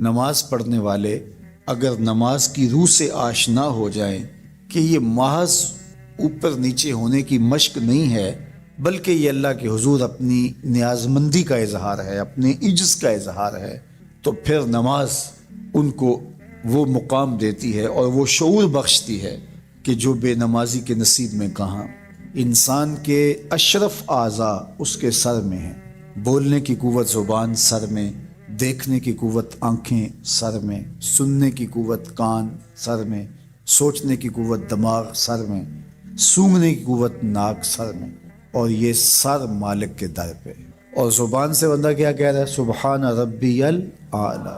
نماز پڑھنے والے اگر نماز کی روح سے آشنا ہو جائیں کہ یہ محض اوپر نیچے ہونے کی مشق نہیں ہے، بلکہ یہ اللہ کے حضور اپنی نیازمندی کا اظہار ہے، اپنے عجز کا اظہار ہے، تو پھر نماز ان کو وہ مقام دیتی ہے اور وہ شعور بخشتی ہے کہ جو بے نمازی کے نصیب میں کہاں۔ انسان کے اشرف اعضاء اس کے سر میں ہیں، بولنے کی قوت زبان سر میں، دیکھنے کی قوت آنکھیں سر میں، سننے کی قوت کان سر میں، سوچنے کی قوت دماغ سر میں، سونگھنے کی قوت ناک سر میں، اور یہ سر مالک کے در پہ۔ اور زبان سے بندہ کیا کہہ رہا ہے؟ سبحان ربی الاعلی،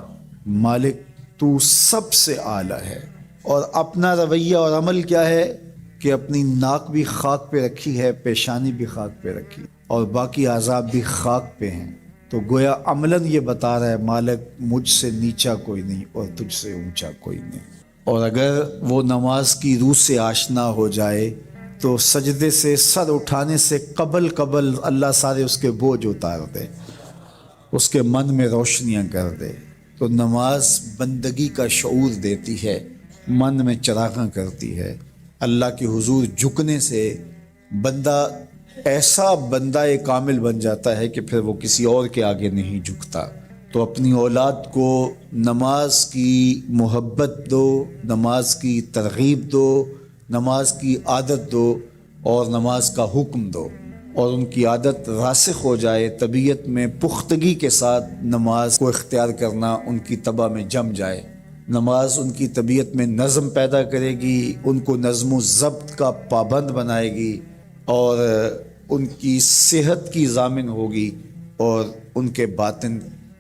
مالک تو سب سے اعلیٰ ہے۔ اور اپنا رویہ اور عمل کیا ہے کہ اپنی ناک بھی خاک پہ رکھی ہے، پیشانی بھی خاک پہ رکھی، اور باقی اعضاء بھی خاک پہ ہیں۔ تو گویا عملاً یہ بتا رہا ہے مالک مجھ سے نیچا کوئی نہیں اور تجھ سے اونچا کوئی نہیں۔ اور اگر وہ نماز کی روح سے آشنا ہو جائے تو سجدے سے سر اٹھانے سے قبل اللہ سارے اس کے بوجھ اتار دے، اس کے من میں روشنیاں کر دے۔ تو نماز بندگی کا شعور دیتی ہے، من میں چراغاں کرتی ہے۔ اللہ کے حضور جھکنے سے بندہ ایسا بندہ کامل بن جاتا ہے کہ پھر وہ کسی اور کے آگے نہیں جھکتا۔ تو اپنی اولاد کو نماز کی محبت دو، نماز کی ترغیب دو، نماز کی عادت دو اور نماز کا حکم دو، اور ان کی عادت راسخ ہو جائے، طبیعت میں پختگی کے ساتھ نماز کو اختیار کرنا ان کی طبع میں جم جائے۔ نماز ان کی طبیعت میں نظم پیدا کرے گی، ان کو نظم و ضبط کا پابند بنائے گی، اور ان کی صحت کی ضامن ہوگی، اور ان کے باطن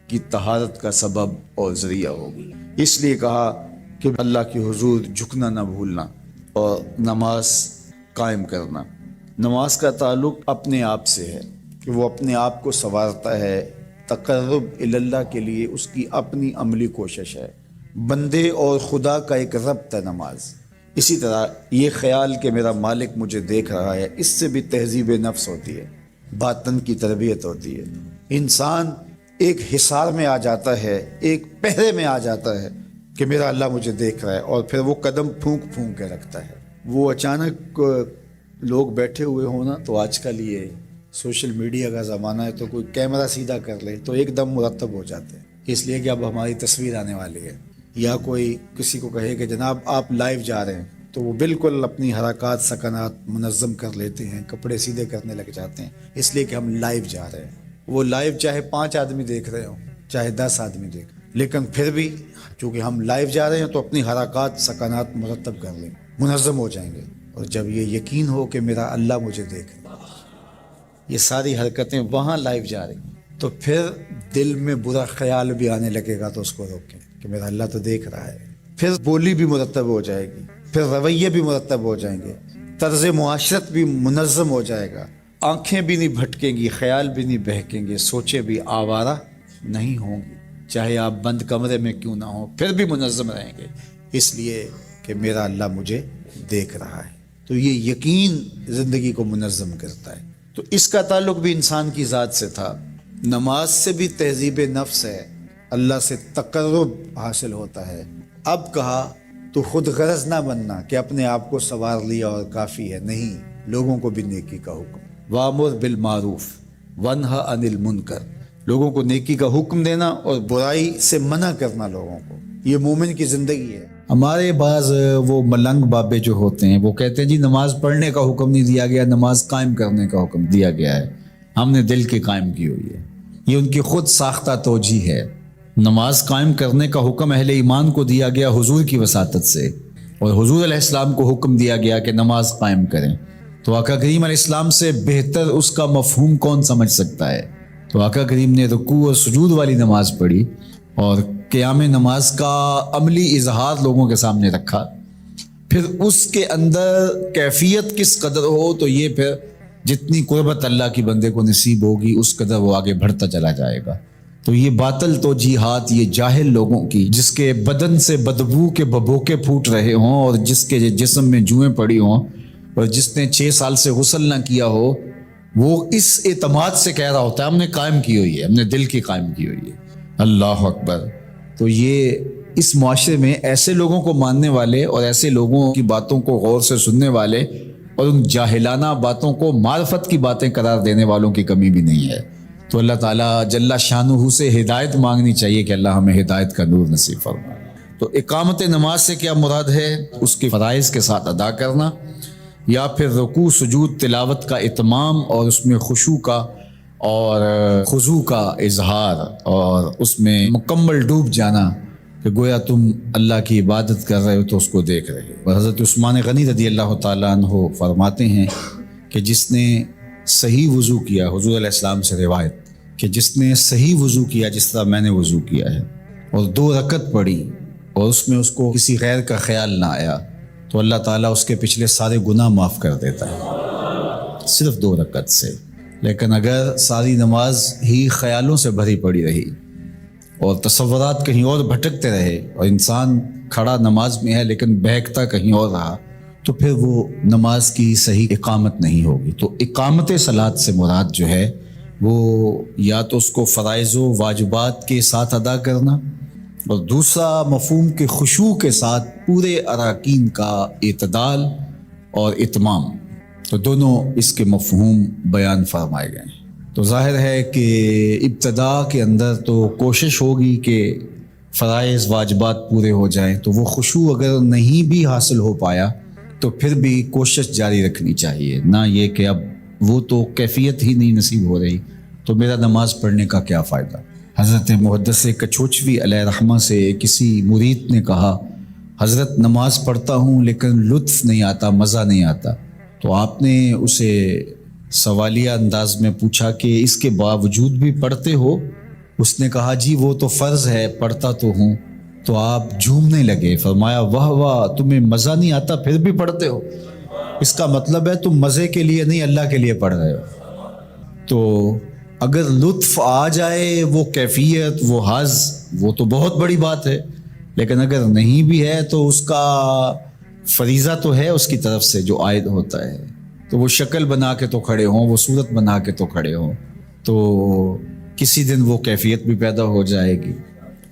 کی طہارت کا سبب اور ذریعہ ہوگی۔ اس لیے کہا کہ اللہ کے حضور جھکنا نہ بھولنا اور نماز قائم کرنا۔ نماز کا تعلق اپنے آپ سے ہے کہ وہ اپنے آپ کو سنوارتا ہے، تقرب اللہ کے لیے اس کی اپنی عملی کوشش ہے۔ بندے اور خدا کا ایک ربط ہے نماز۔ اسی طرح یہ خیال کہ میرا مالک مجھے دیکھ رہا ہے، اس سے بھی تہذیب نفس ہوتی ہے، باطن کی تربیت ہوتی ہے۔ انسان ایک حصار میں آ جاتا ہے، ایک پہرے میں آ جاتا ہے کہ میرا اللہ مجھے دیکھ رہا ہے، اور پھر وہ قدم پھونک پھونک کے رکھتا ہے۔ وہ اچانک لوگ بیٹھے ہوئے ہوں نا، تو آج کل یہ سوشل میڈیا کا زمانہ ہے، تو کوئی کیمرہ سیدھا کر لے تو ایک دم مرتب ہو جاتے ہیں، اس لیے کہ اب ہماری تصویر آنے والی ہے۔ یا کوئی کسی کو کہے کہ جناب آپ لائیو جا رہے ہیں، تو وہ بالکل اپنی حرکات سکنات منظم کر لیتے ہیں، کپڑے سیدھے کرنے لگ جاتے ہیں، اس لیے کہ ہم لائیو جا رہے ہیں۔ وہ لائیو چاہے 5 آدمی دیکھ رہے ہوں، چاہے 10 آدمی دیکھ، لیکن پھر بھی چونکہ ہم لائیو جا رہے ہیں تو اپنی حرکات سکنات مرتب کر لیں، منظم ہو جائیں گے۔ اور جب یہ یقین ہو کہ میرا اللہ مجھے دیکھ رہا ہے، یہ ساری حرکتیں وہاں لائیو جا رہی ہیں، تو پھر دل میں برا خیال بھی آنے لگے گا تو اس کو روکیں کہ میرا اللہ تو دیکھ رہا ہے۔ پھر بولی بھی مرتب ہو جائے گی، پھر رویے بھی مرتب ہو جائیں گے، طرز معاشرت بھی منظم ہو جائے گا، آنکھیں بھی نہیں بھٹکیں گی، خیال بھی نہیں بہکیں گے، سوچیں بھی آوارہ نہیں ہوں گی، چاہے آپ بند کمرے میں کیوں نہ ہوں، پھر بھی منظم رہیں گے، اس لیے کہ میرا اللہ مجھے دیکھ رہا ہے۔ تو یہ یقین زندگی کو منظم کرتا ہے۔ تو اس کا تعلق بھی انسان کی ذات سے تھا۔ نماز سے بھی تہذیب نفس ہے، اللہ سے تقرب حاصل ہوتا ہے۔ اب کہا تو خود غرض نہ بننا کہ اپنے آپ کو سنوار لیا اور کافی ہے، نہیں، لوگوں کو بھی نیکی کا حکم، وامر بالمعروف ونہا عن المنکر، لوگوں کو نیکی کا حکم دینا اور برائی سے منع کرنا لوگوں کو، یہ مومن کی زندگی ہے۔ ہمارے بعض وہ ملنگ بابے جو ہوتے ہیں وہ کہتے ہیں جی نماز پڑھنے کا حکم نہیں دیا گیا، نماز قائم کرنے کا حکم دیا گیا ہے، ہم نے دل کی قائم کی ہوئی ہے۔ یہ ان کی خود ساختہ توجیہ ہے۔ نماز قائم کرنے کا حکم اہل ایمان کو دیا گیا حضور کی وساطت سے، اور حضور علیہ السلام کو حکم دیا گیا کہ نماز قائم کریں۔ تو آقا کریم علیہ السلام سے بہتر اس کا مفہوم کون سمجھ سکتا ہے؟ تو آقا کریم نے رکوع اور سجود والی نماز پڑھی اور قیام نماز کا عملی اظہار لوگوں کے سامنے رکھا۔ پھر اس کے اندر کیفیت کس قدر ہو تو یہ پھر جتنی قربت اللہ کی بندے کو نصیب ہوگی اس قدر وہ آگے بڑھتا چلا جائے گا۔ تو یہ باطل توجیہات یہ جاہل لوگوں کی، جس کے بدن سے بدبو کے ببوکے پھوٹ رہے ہوں اور جس کے جسم میں جوئیں پڑی ہوں اور جس نے 6 سال سے غسل نہ کیا ہو، وہ اس اعتماد سے کہہ رہا ہوتا ہے ہم نے قائم کی ہوئی ہے، ہم نے دل کی قائم کی ہوئی ہے۔ اللہ اکبر۔ تو یہ اس معاشرے میں ایسے لوگوں کو ماننے والے اور ایسے لوگوں کی باتوں کو غور سے سننے والے اور ان جاہلانہ باتوں کو معرفت کی باتیں قرار دینے والوں کی کمی بھی نہیں ہے۔ تو اللہ تعالیٰ جل شانہ سے ہدایت مانگنی چاہیے کہ اللہ ہمیں ہدایت کا نور نصیب فرمائے۔ تو اقامت نماز سے کیا مراد ہے؟ اس کے فرائض کے ساتھ ادا کرنا، یا پھر رکوع سجود تلاوت کا اتمام اور اس میں خشوع کا اور خضوع کا اظہار اور اس میں مکمل ڈوب جانا کہ گویا تم اللہ کی عبادت کر رہے ہو تو اس کو دیکھ رہے ہو۔ اور حضرت عثمان غنی رضی اللہ تعالیٰ عنہ فرماتے ہیں کہ جس نے صحیح وضو کیا، حضور علیہ السلام سے روایت کہ جس نے صحیح وضو کیا جس طرح میں نے وضو کیا ہے اور 2 رکعت پڑھی اور اس میں اس کو کسی غیر کا خیال نہ آیا تو اللہ تعالیٰ اس کے پچھلے سارے گناہ معاف کر دیتا ہے صرف 2 رکعت سے۔ لیکن اگر ساری نماز ہی خیالوں سے بھری پڑی رہی اور تصورات کہیں اور بھٹکتے رہے اور انسان کھڑا نماز میں ہے لیکن بہکتا کہیں اور رہا تو پھر وہ نماز کی صحیح اقامت نہیں ہوگی۔ تو اقامت صلاۃ سے مراد جو ہے وہ یا تو اس کو فرائض و واجبات کے ساتھ ادا کرنا، اور دوسرا مفہوم کے خشوع کے ساتھ پورے اراکین کا اعتدال اور اتمام، تو دونوں اس کے مفہوم بیان فرمائے گئے ہیں۔ تو ظاہر ہے کہ ابتدا کے اندر تو کوشش ہوگی کہ فرائض واجبات پورے ہو جائیں، تو وہ خشوع اگر نہیں بھی حاصل ہو پایا تو پھر بھی کوشش جاری رکھنی چاہیے، نہ یہ کہ اب وہ تو کیفیت ہی نہیں نصیب ہو رہی تو میرا نماز پڑھنے کا کیا فائدہ۔ حضرت محدث کچوچوی علیہ رحمہ سے کسی مرید نے کہا حضرت نماز پڑھتا ہوں لیکن لطف نہیں آتا، مزہ نہیں آتا، تو آپ نے اسے سوالیہ انداز میں پوچھا کہ اس کے باوجود بھی پڑھتے ہو؟ اس نے کہا جی وہ تو فرض ہے، پڑھتا تو ہوں۔ تو آپ جھومنے لگے، فرمایا واہ واہ، تمہیں مزہ نہیں آتا پھر بھی پڑھتے ہو، اس کا مطلب ہے تم مزے کے لیے نہیں اللہ کے لیے پڑھ رہے ہو۔ تو اگر لطف آ جائے، وہ کیفیت، وہ حظ، وہ تو بہت بڑی بات ہے، لیکن اگر نہیں بھی ہے تو اس کا فریضہ تو ہے اس کی طرف سے جو عائد ہوتا ہے، تو وہ شکل بنا کے تو کھڑے ہوں، وہ صورت بنا کے تو کھڑے ہوں، تو کسی دن وہ کیفیت بھی پیدا ہو جائے گی۔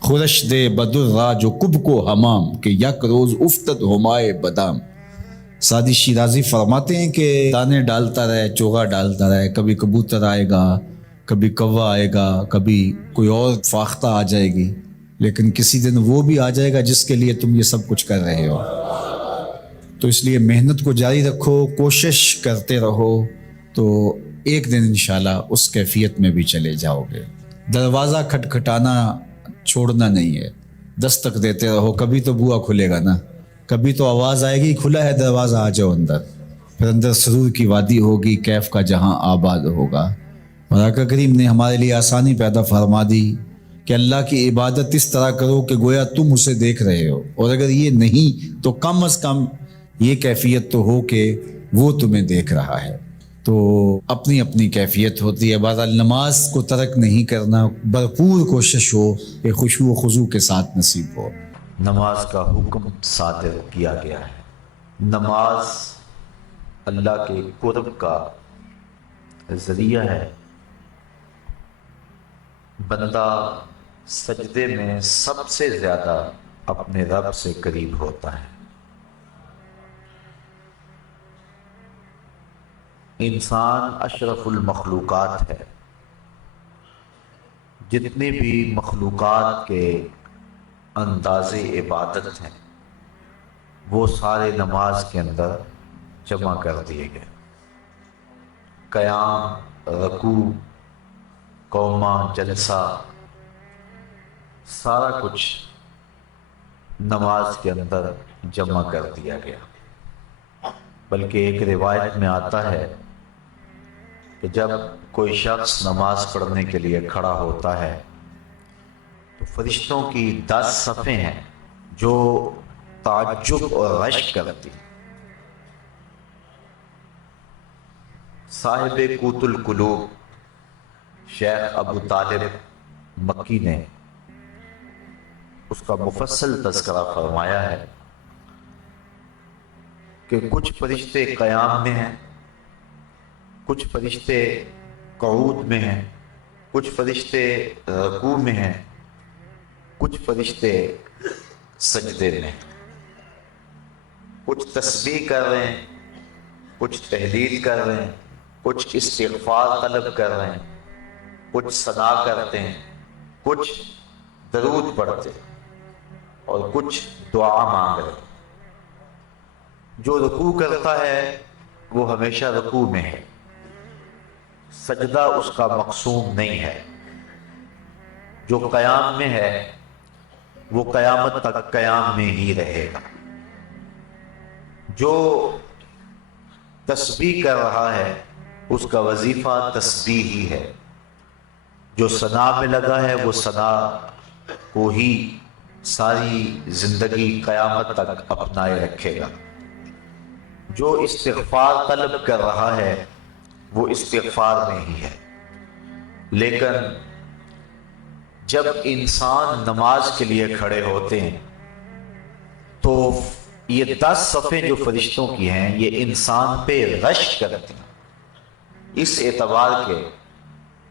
خورش دے بدر را جو کب کو حمام کہ یک روز افتد ہمائے بدام۔ سعدی شیرازی فرماتے ہیں کہ دانے ڈالتا رہے، چوغا ڈالتا رہے، کبھی کبوتر آئے گا، کبھی کوا آئے گا، کبھی کوئی اور فاختہ آ جائے گی، لیکن کسی دن وہ بھی آ جائے گا جس کے لیے تم یہ سب کچھ کر رہے ہو۔ تو اس لیے محنت کو جاری رکھو، کوشش کرتے رہو، تو ایک دن انشاءاللہ اس کیفیت میں بھی چلے جاؤ گے۔ دروازہ کھٹکھٹانا چھوڑنا نہیں ہے، دستک دیتے رہو، کبھی تو بوا کھلے گا نا، کبھی تو آواز آئے گی کھلا ہے دروازہ آ جاؤ اندر، پھر اندر سرور کی وادی ہوگی، کیف کا جہاں آباد ہوگا۔ اور آقا کریم نے ہمارے لیے آسانی پیدا فرما دی کہ اللہ کی عبادت اس طرح کرو کہ گویا تم اسے دیکھ رہے ہو، اور اگر یہ نہیں تو کم از کم یہ کیفیت تو ہو کہ وہ تمہیں دیکھ رہا ہے۔ تو اپنی اپنی کیفیت ہوتی ہے، بہرحال نماز کو ترک نہیں کرنا، بھرپور کوشش ہو کہ خشوع و خضوع کے ساتھ نصیب ہو۔ نماز کا حکم صادر کیا گیا ہے۔ نماز اللہ کے قرب کا ذریعہ ہے۔ بندہ سجدے میں سب سے زیادہ اپنے رب سے قریب ہوتا ہے۔ انسان اشرف المخلوقات ہے۔ جتنی بھی مخلوقات کے انداز عبادت ہیں وہ سارے نماز کے اندر جمع کر دیے گئے۔ قیام، رکوع، قومہ، جلسہ، سارا کچھ نماز کے اندر جمع کر دیا گیا۔ بلکہ ایک روایت میں آتا ہے کہ جب کوئی شخص نماز پڑھنے کے لیے کھڑا ہوتا ہے تو فرشتوں کی 10 صفیں ہیں جو تعجب اور رشک کرتی۔ صاحب قوت القلوب شیخ ابو طالب مکی نے اس کا مفصل تذکرہ فرمایا ہے کہ کچھ فرشتے قیام میں ہیں، کچھ فرشتے قعود میں ہیں، کچھ فرشتے رکوع میں ہیں، کچھ فرشتے سجدے میں، کچھ تسبیح کر رہے ہیں، کچھ تحلیل کر رہے ہیں، کچھ استغفار طلب کر رہے ہیں، کچھ ثنا کرتے ہیں، کچھ درود پڑھتے ہیں اور کچھ دعا مانگ رہے ہیں۔ جو رکوع کرتا ہے وہ ہمیشہ رکوع میں ہے، سجدہ اس کا مقصود نہیں ہے۔ جو قیام میں ہے وہ قیامت تک قیام میں ہی رہے گا۔ جو تسبیح کر رہا ہے اس کا وظیفہ تسبیح ہی ہے۔ جو ثنا میں لگا ہے وہ ثنا کو ہی ساری زندگی قیامت تک اپنائے رکھے گا۔ جو استغفار طلب کر رہا ہے وہ استغفار میں ہی ہے۔ لیکن جب انسان نماز کے لیے کھڑے ہوتے ہیں تو یہ 10 صفیں جو فرشتوں کی ہیں یہ انسان پہ رشک کرتی ہیں، اس اعتبار کے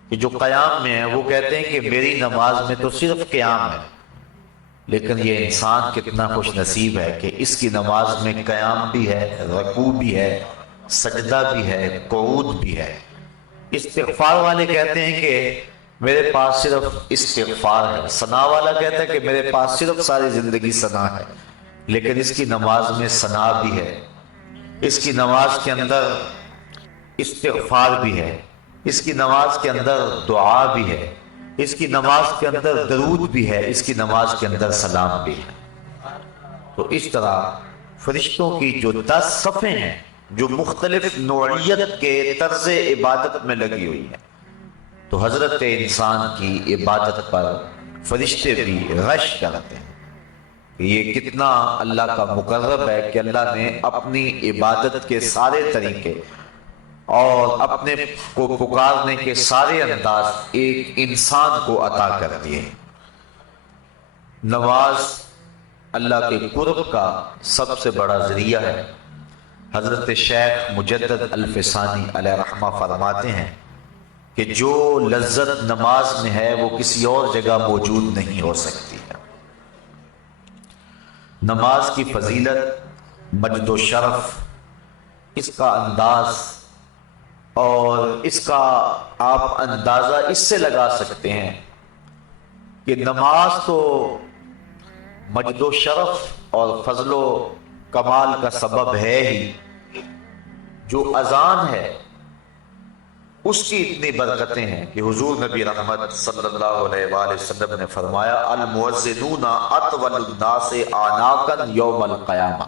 کہ جو قیام میں ہے وہ کہتے ہیں کہ میری نماز میں تو صرف قیام ہے، لیکن یہ انسان کتنا خوش نصیب ہے کہ اس کی نماز میں قیام بھی ہے، رکوع بھی ہے، سجدہ بھی ہے، قعود بھی ہے۔ استغفار والے کہتے ہیں کہ میرے پاس صرف استغفار ہے، ثنا والا کہتا ہے کہ میرے پاس صرف ساری زندگی ثنا ہے، لیکن اس کی نماز میں ثنا بھی ہے، اس کی نماز کے اندر استغفار بھی ہے، اس کی نماز کے اندر دعا بھی ہے، اس کی نماز کے اندر درود بھی ہے، اس کی نماز کے اندر سلام بھی ہے۔ تو اس طرح فرشتوں کی جو 10 صفیں ہیں جو مختلف نوعیت کے طرز عبادت میں لگی ہوئی ہیں، تو حضرت انسان کی عبادت پر فرشتے بھی رش کرتے ہیں کہ یہ کتنا اللہ کا مقرب ہے کہ اللہ نے اپنی عبادت کے سارے طریقے اور اپنے کو پکارنے کے سارے انداز ایک انسان کو عطا کر دیے۔ نماز اللہ کے قرب کا سب سے بڑا ذریعہ ہے۔ حضرت شیخ مجدد الفسانی علیہ رحمہ فرماتے ہیں کہ جو لذت نماز میں ہے وہ کسی اور جگہ موجود نہیں ہو سکتی ہے۔ نماز کی فضیلت، مجد و شرف، اس کا انداز اور اس کا آپ اندازہ اس سے لگا سکتے ہیں کہ نماز تو مجد و شرف اور فضل و کمال کا سبب ہے ہی، جو اذان ہے اس کی اتنی برکتیں ہیں کہ حضور نبی رحمت صلی اللہ علیہ وآلہ وسلم نے فرمایا المؤذنون اطول الناس اعناقا یوم القیامہ،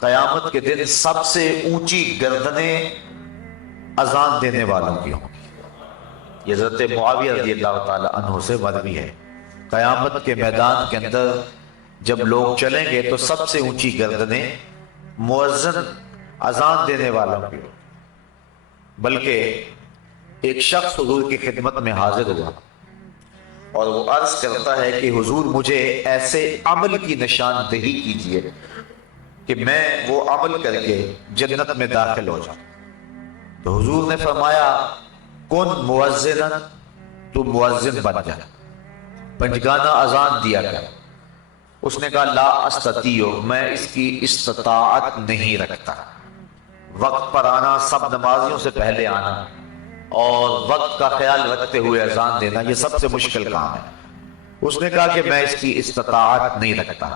قیامت کے دن سب سے اونچی گردنیں اذان دینے والوں کی ہوں گی۔ یہ حضرت معاویہ رضی اللہ تعالی عنہ سے مروی ہے۔ قیامت کے میدان کے اندر جب لوگ چلیں گے تو سب سے اونچی گردنیں مؤذن اذان دینے والوں کی، بلکہ ایک شخص حضور کی خدمت میں حاضر ہوا اور وہ عرض کرتا ہے کہ حضور مجھے ایسے عمل کی نشاندہی کیجئے کہ میں وہ عمل کر کے جنت میں داخل ہو جاؤں۔ تو حضور نے فرمایا کن مؤذنا، تو مؤذن بن جا، پنجگانہ اذان دیا کر۔ اس نے کہا لا استطیع، میں اس کی استطاعت نہیں رکھتا۔ وقت پر آنا، سب نمازیوں سے پہلے آنا اور وقت کا خیال رکھتے ہوئے اذان دینا، یہ سب سے مشکل کام ہے۔ اس نے کہا کہ میں اس کی استطاعت نہیں رکھتا۔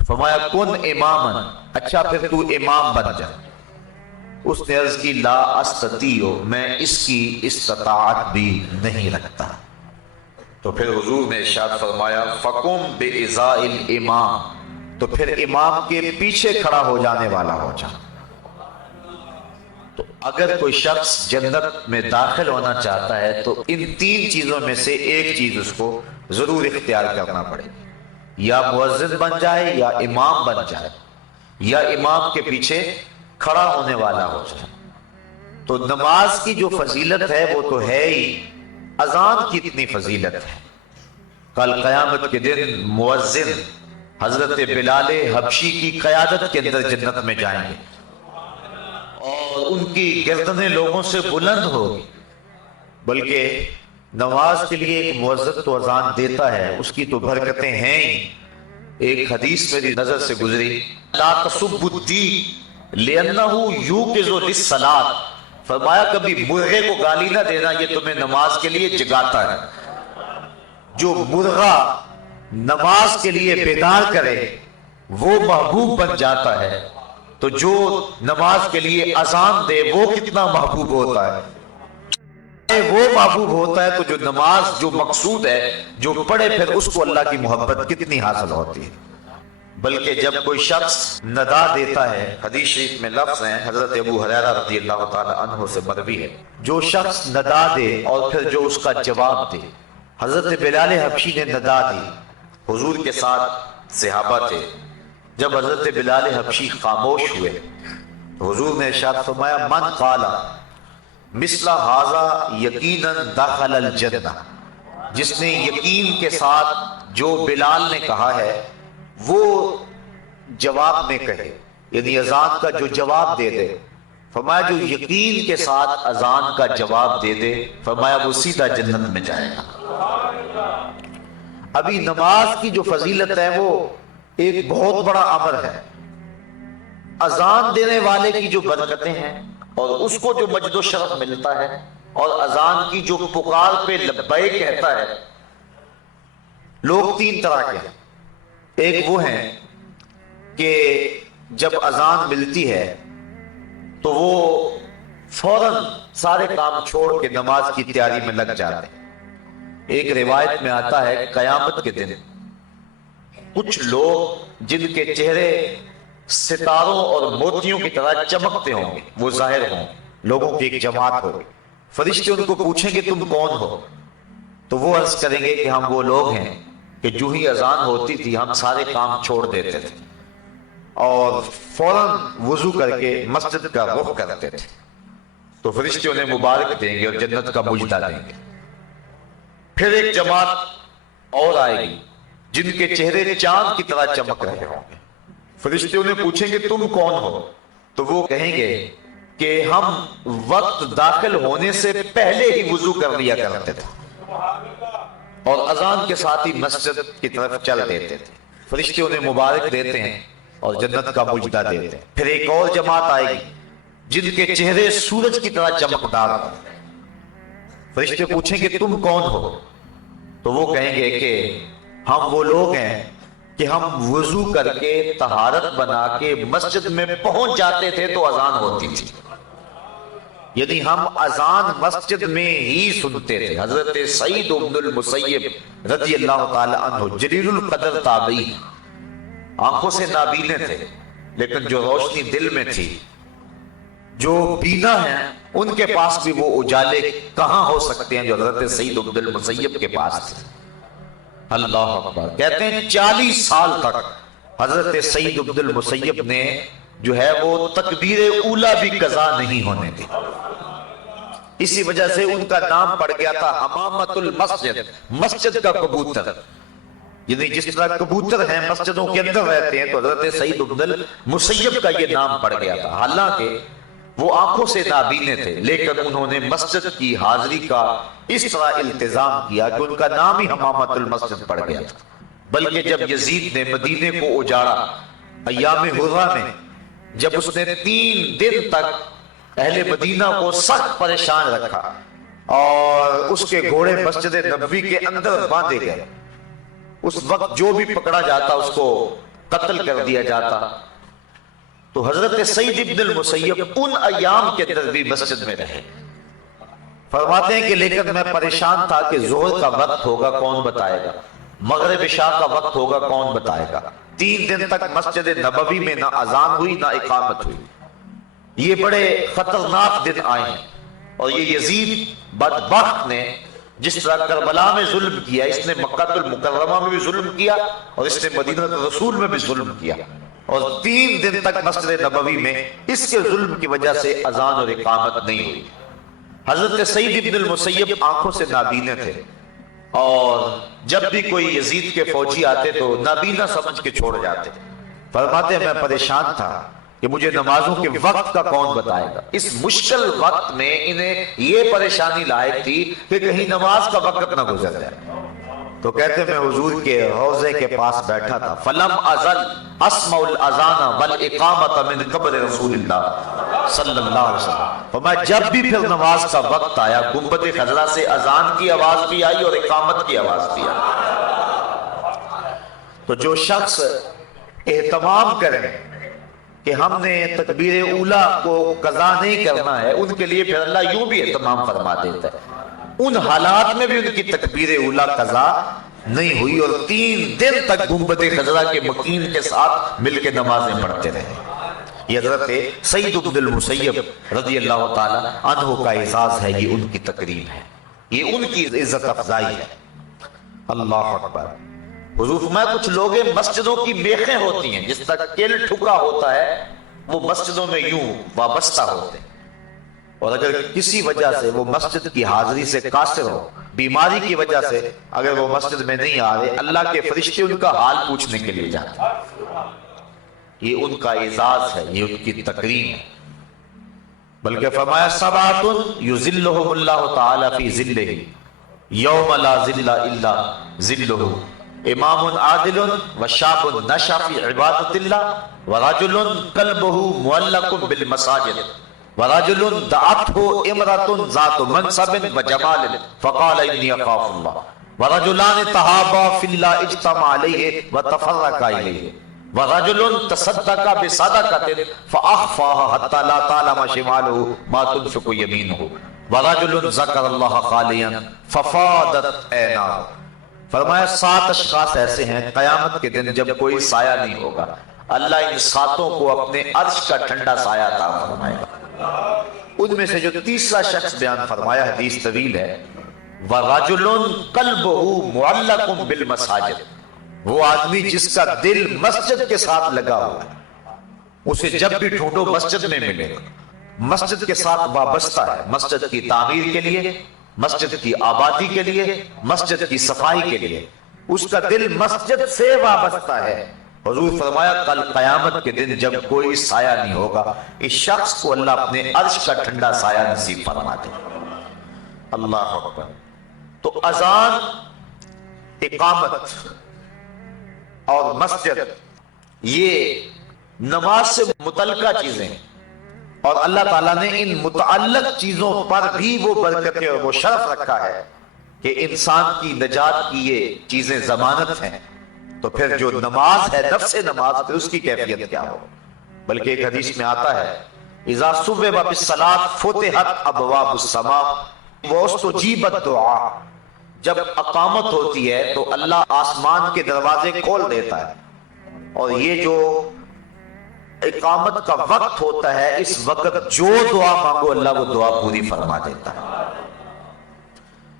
فرمایا کن اماما، اچھا پھر تو امام بن جا۔ اس نے عرض کی لا استطیع، میں اس کی استطاعت بھی نہیں رکھتا۔ تو پھر حضور نے ارشاد فرمایا فقم بإزاء الامام، تو پھر امام کے پیچھے کھڑا ہو جانے والا ہو جا۔ تو اگر کوئی شخص جنت میں داخل ہونا چاہتا ہے تو ان 3 چیزوں میں سے ایک چیز اس کو ضرور اختیار کرنا پڑے گی، یا مؤذن بن جائے، یا امام بن جائے، یا امام کے پیچھے کھڑا ہونے والا ہو جائے۔ تو نماز کی جو فضیلت ہے وہ تو ہے ہی، اذان کی اتنی فضیلت ہے۔ کل قیامت کے دن مؤذن حضرت بلال حبشی کی قیادت کے اندر جنت میں جائیں گے اور ان کی گردنیں لوگوں سے بلند ہوگی، بلکہ نماز کے لیے ایک مؤذن تو اذان دیتا ہے، اس کی تو برکتیں ہیں ہی۔ ایک حدیث میری نظر سے گزری، لا تسبوا الدین لأنہ یوقظ للصلاۃ، فرمایا کبھی مرغے کو گالی نہ دینا، یہ تمہیں نماز کے لیے جگاتا ہے۔ جو مرغا نماز کے لیے بیدار کرے وہ محبوب بن جاتا ہے، تو جو نماز کے لیے اذان دے وہ کتنا محبوب ہوتا ہے۔ وہ محبوب ہوتا ہے تو جو نماز جو مقصود ہے جو پڑھے پھر اس کو اللہ کی محبت کتنی حاصل ہوتی ہے۔ بلکہ جب کوئی شخص ندا دیتا ہے، حدیث شریف میں لفظ ہیں، حضرت ابو ہریرہ رضی اللہ تعالی عنہ سے مروی ہے، جو شخص ندا دے اور پھر جو اس کا جواب دے۔ حضرت بلال حبشی نے ندا دی، حضور کے ساتھ صحابہ تھے، جب حضرت بلال حبشی خاموش ہوئے تو حضور نے ارشاد فرمایا من قال مثل ھذا یقینا دخل الجنہ، جس نے یقین کے ساتھ جو بلال نے کہا ہے وہ جواب میں کہے، یعنی اذان کا جو جواب دے دے، فرمایا جو یقین کے ساتھ اذان کا جواب دے دے، فرمایا وہ سیدھا جنت میں جائے گا۔ ابھی نماز کی جو فضیلت ہے وہ ایک بہت بڑا امر ہے، اذان دینے والے کی جو برکتیں ہیں اور اس کو جو مجد و شرف ملتا ہے، اور اذان کی جو پکار پہ لبیک کہتا ہے۔ لوگ تین طرح کے ہیں، ایک وہ ہیں کہ جب اذان ملتی ہے تو وہ فوراً سارے کام چھوڑ کے نماز کی تیاری میں لگ جاتے ہیں۔ ایک روایت میں آتا ہے قیامت کے دن کچھ لوگ جن کے چہرے ستاروں اور موتیوں کی طرح چمکتے ہوں گے، وہ ظاہر ہوں، لوگوں کی ایک جماعت ہوگی، فرشتے ان کو پوچھیں گے تم کون ہو؟ تو وہ عرض کریں گے کہ ہم وہ لوگ ہیں کہ جو ہی اذان ہوتی تھی ہم سارے کام چھوڑ دیتے تھے اور فوراً وضو کر کے مسجد کا رخ کرتے تھے۔ تو فرشتے انہیں مبارک دیں گے اور جنت کا مجدہ دیں گے۔ پھر ایک جماعت اور آئے گی جن کے چہرے چاند کی طرح چمک رہے ہوں گے، فرشتے انہیں پوچھیں گے تم کون ہو؟ تو وہ کہیں گے کہ ہم وقت داخل ہونے سے پہلے ہی وضو کر لیا کرتے تھے اور اذان کے ساتھ ہی مسجد کی طرف چل دیتے تھے۔ فرشتے انہیں مبارک دیتے ہیں اور جنت کا مجدہ دیتے ہیں۔ پھر ایک اور جماعت آئے گی جن کے چہرے سورج کی طرح چمکدار ہوں، فرشتے پوچھیں گے تم کون ہو؟ تو وہ کہیں گے کہ ہم وہ لوگ ہیں کہ ہم وضو کر کے طہارت بنا کے مسجد میں پہنچ جاتے تھے تو اذان ہوتی تھی، یعنی ہم اذان مسجد میں ہی سنتے تھے۔ حضرت سعید بن المسیب رضی اللہ تعالی عنہ جلیل القدر تابعی، آنکھوں سے نابینے تھے لیکن جو روشنی دل میں تھی، جو بینا ہیں ان کے پاس بھی وہ اجالے کہاں ہو سکتے ہیں جو حضرت سعید بن المسیب کے پاس تھے۔ اللہ اکبر، کہتے ہیں 40 سال تک حضرت سعید بن المسیب نے جو ہے وہ تکبیر اولا بھی قضا نہیں ہونے دی، اسی وجہ سے ان کا نام پڑ گیا تھا حمامت المسجد، مسجد کا کبوتر، یعنی جس طرح کبوتر ہیں مسجدوں کے اندر رہتے ہیں تو حضرت سعید بن المسیب کا یہ نام پڑ گیا تھا۔ حالانکہ وہ آنکھوں سے نابینے تھے لیکن انہوں نے مسجد کی حاضری کا اس طرح التزام کیا کہ ان کا نام ہی حمامت المسجد پڑ گیا تھا۔ بلکہ جب یزید نے مدینے کو اجاڑا ایام حرہ میں، جب اس نے 3 دن تک اہل مدینہ کو سخت پریشان رکھا اور اس کے گھوڑے مسجد نبوی کے اندر باندھے گئے، اس وقت جو بھی پکڑا جاتا اس کو قتل کر دیا جاتا، تو حضرت سعید ابن المسیب ان ایام کے اندر بھی مسجد میں رہے۔ فرماتے ہیں کہ لیکن میں پریشان تھا کہ ظہر کا وقت ہوگا کون بتائے گا، مغرب عشاء کا وقت ہوگا کون بتائے گا۔ 3 دن تک مسجد نبوی میں نہ اذان ہوئی نہ اقامت ہوئی۔ یہ بڑے خطرناک دن آئے ہیں، اور یہ یزید بدبخت نے جس طرح کربلا میں ظلم کیا، اس نے مکہ المکرمہ میں بھی ظلم کیا اور اس نے مدینہ رسول میں بھی ظلم کیا، اور 3 دن تک مسجد نبوی میں اس کے ظلم کی وجہ سے اذان اور اقامت نہیں ہوئی۔ حضرت سعید ابن المسیب آنکھوں سے نابینے تھے، اور جب بھی کوئی یزید کے فوجی آتے تو نابینا سمجھ کے چھوڑ جاتے۔ فرماتے ہیں میں پریشان تھا کہ مجھے نمازوں کے وقت کا کون بتائے گا؟ اس مشکل وقت میں انہیں یہ پریشانی لاحق تھی کہ کہیں نماز کا وقت نہ گزر جائے۔ تو کہتے میں حضور کے روضے کے پاس بیٹھا تھا، فلم ازل اسمع الاذان والاقامۃ من قبل رسول اللہ صلی اللہ علیہ وسلم۔ فرمایا جب بھی پھر نماز کا وقت آیا، گنبد خضرا سے اذان کی آواز بھی آئی اور اقامت کی آواز بھی آئی۔ تو جو شخص اہتمام کریں کہ ہم نے تکبیر اولا کو قضا نہیں کرنا ہے، ان کے لیے پھر اللہ یوں بھی اہتمام فرما دیتا ہے۔ ان حالات میں بھی ان کی تکبیر اولا قضا نہیں ہوئی اور 3 دن تک گنبد خضرا کے مکین کے ساتھ مل کے نمازیں پڑھتے رہے۔ یہ حضرت سعید بن المسیب رضی اللہ تعالی عنہ کا اعزاز ہے، یہ ان کی تکریم ہے، یہ ان کی عزت افزائی ہے۔ اللہ اکبر۔ حضور فرمایا کچھ لوگ مسجدوں کی میخیں ہوتی ہیں، جس طرح کیل ٹھکا ہوتا ہے، وہ مسجدوں میں یوں وابستہ ہوتے ہیں، اور اگر کسی وجہ سے وہ مسجد کی حاضری سے قاصر ہو، بیماری کی وجہ سے اگر وہ مسجد میں نہیں آ رہے، اللہ کے فرشتے ان کا حال پوچھنے کے لیے جاتے ہیں۔ یہ ان کا اعزاز ہے، یہ ان کی تکریم ہے۔ بلکہ فرمایا سبعۃ یظلھم اللہ تعالی فی ظلہ یوم لا ظل الا ظلہ، امام عادل وشاب نشأ فی عبادۃ اللہ ورجل قلبہ معلق بالمساجد ورجل دعته امرأة ذات منصب وجمال فقال انی اخاف اللہ ورجلان تحابا فی اللہ اجتمع علیہ وتفرقا الیہ ورجل تصدق بصدقة فأخفاها حتى لا تعلم شماله ما تنفق يمينه ورجل ذکر اللہ خالیا ففاضت عیناہ۔ فرمایا 7 اشخاص ایسے ہیں قیامت کے دن جب کوئی سایہ نہیں ہوگا، اللہ ان 7 کو اپنے عرش کا ٹھنڈا سایہ عطا فرمائے گا۔ ان میں سے جو تیسرا شخص بیان فرمایا، حدیث طویل ہے، وَرَجُلٌ قَلْبُهُ مُعَلَّقٌ بِالْمَسَاجِدِ، وہ آدمی جس کا دل مسجد کے ساتھ لگا ہوا ہے، اسے جب بھی ڈھونڈو مسجد میں ملے گا، مسجد کے ساتھ وابستہ ہے، مسجد کی تعمیر کے لیے، مسجد کی آبادی کے لیے، مسجد کی صفائی کے لیے، اس کا دل مسجد سے وابستہ ہے۔ حضور فرمایا کل قیامت کے دن جب کوئی سایہ نہیں ہوگا، اس شخص کو اللہ اپنے عرش کا ٹھنڈا سایہ نصیب فرما دے۔ اللہ اکبر۔ تو اذان، اقامت اور مسجد یہ نماز سے متعلقہ چیزیں ہیں، اور اللہ تعالیٰ نے ان متعلق چیزوں پر بھی وہ برکتیں اور وہ شرف رکھا ہے کہ انسان کی نجات کی یہ چیزیں ضمانت ہیں، تو پھر جو نماز ہے، نفس نماز، پھر اس کی کیفیت کیا ہو؟ بلکہ ایک حدیث میں آتا ہے اذا صبح بالصلاۃ فتحت ابواب السماء واستجیبت الدعاء، جب اقامت ہوتی ہے تو اللہ آسمان کے دروازے کھول دیتا ہے، اور یہ جو اقامت کا وقت ہوتا ہے، اس وقت جو دعا مانگو اللہ وہ دعا پوری فرما دیتا ہے۔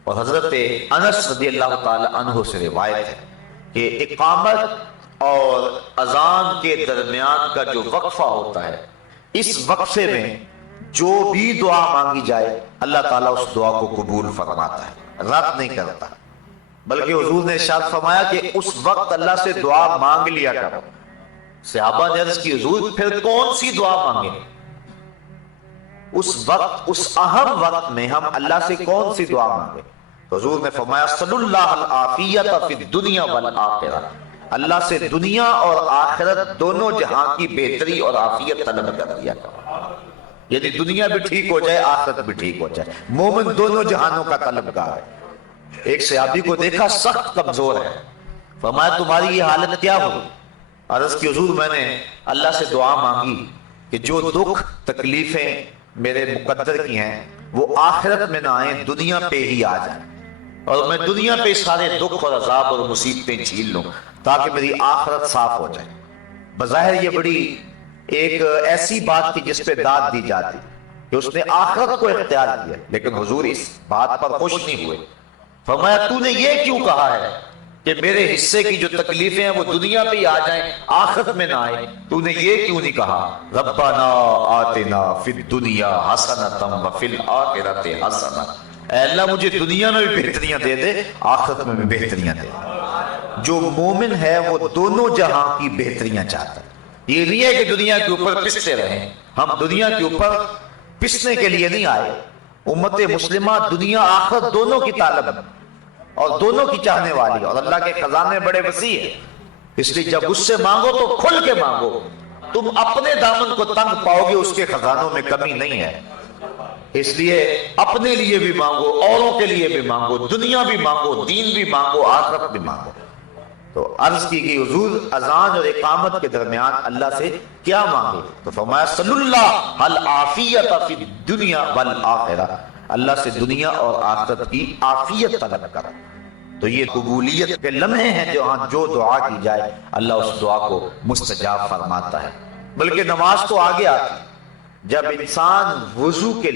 اور حضرت انس رضی اللہ تعالی عنہ سے روایت ہے کہ اقامت اور اذان کے درمیان کا جو وقفہ ہوتا ہے، اس وقفے میں جو بھی دعا مانگی جائے اللہ تعالیٰ اس دعا کو قبول فرماتا ہے، رد نہیں کرتا۔ بلکہ حضور نے ارشاد فرمایا کہ اس وقت اللہ سے دعا مانگ لیا کرو۔ صحابہ نے عرض کی حضور پھر کون سی دعا مانگیں؟ اس وقت، اس اہم وقت میں ہم اللہ سے کون سی دعا مانگیں؟ حضور نے فرمایا صلی اللہ العافیت فی الدنیا والآخرہ، اللہ سے دنیا اور آخرت دونوں جہاں کی بہتری اور عافیت طلب کر دیا کرو، یعنی دنیا بھی ٹھیک ہو جائے، آخرت بھی ٹھیک ہو جائے۔ مومن دونوں جہانوں کا طلبگار ہے۔ ایک صحابی کو دیکھا سخت کمزور ہے، فرمایا تمہاری یہ حالت کیا ہوئی؟ عرض کی حضور میں نے اللہ سے دعا مانگی کہ جو دکھ تکلیفیں میرے مقدر کی ہیں وہ آخرت میں نہ آئیں، دنیا پہ ہی آ جائیں، اور میں دنیا پہ سارے دکھ اور عذاب اور مصیبتیں جھیل لوں تاکہ میری آخرت صاف ہو جائے۔ بظاہر یہ بڑی ایک ایسی بات تھی جس پہ داد دی جاتی کہ اس نے آخرت کو اختیار کیا، لیکن حضور اس بات پر خوش نہیں ہوئے۔ فرمایا تو نے یہ کیوں کہا ہے کہ میرے حصے کی جو تکلیفیں ہیں وہ دنیا پہ ہی آ جائیں، آخرت میں نہ آئیں؟ تو نے یہ کیوں نہیں کہا ربنا آتنا فی الدنیا حسنۃ وفی الآخرۃ حسنۃ، اے اللہ مجھے دنیا میں بھی بہتریاں دے دے، آخرت میں بھی بہتریاں دے دے۔ جو مومن ہے وہ دونوں جہاں کی بہتریاں چاہتا ہے، یہ نہیں ہے کہ دنیا کے اوپر پستے رہیں. ہم دنیا کے اوپر پسنے کے لیے نہیں آئے. امت مسلمہ دنیا آخرت دونوں کی طالب ہے اور دونوں کی چاہنے والی، اور اللہ کے خزانے بڑے وسیع ہیں. اس لیے جب اس سے مانگو تو کھل کے مانگو. تم اپنے دامن کو تنگ پاؤ گے، اس کے خزانوں میں کمی نہیں ہے. اس لیے اپنے لیے بھی مانگو، اوروں کے لیے بھی مانگو، دنیا بھی مانگو، دین بھی مانگو، آخرت بھی مانگو. تو عرض کی کہ حضور اذان اور اقامت کے درمیان اللہ سے کیا مانگے؟ تو فرمایا صلی اللہ العافیت فی الدنیا والآخرہ، اللہ سے دنیا اور آخرت کی عافیت طلب کرو. تو یہ قبولیت کے لمحے ہیں جو دعا کی جائے اللہ اس دعا کو مستجاب فرماتا ہے. بلکہ نماز تو آگے آتی. جب انسان وضو کے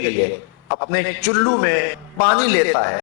لیے اپنے چلو میں پانی لیتا ہے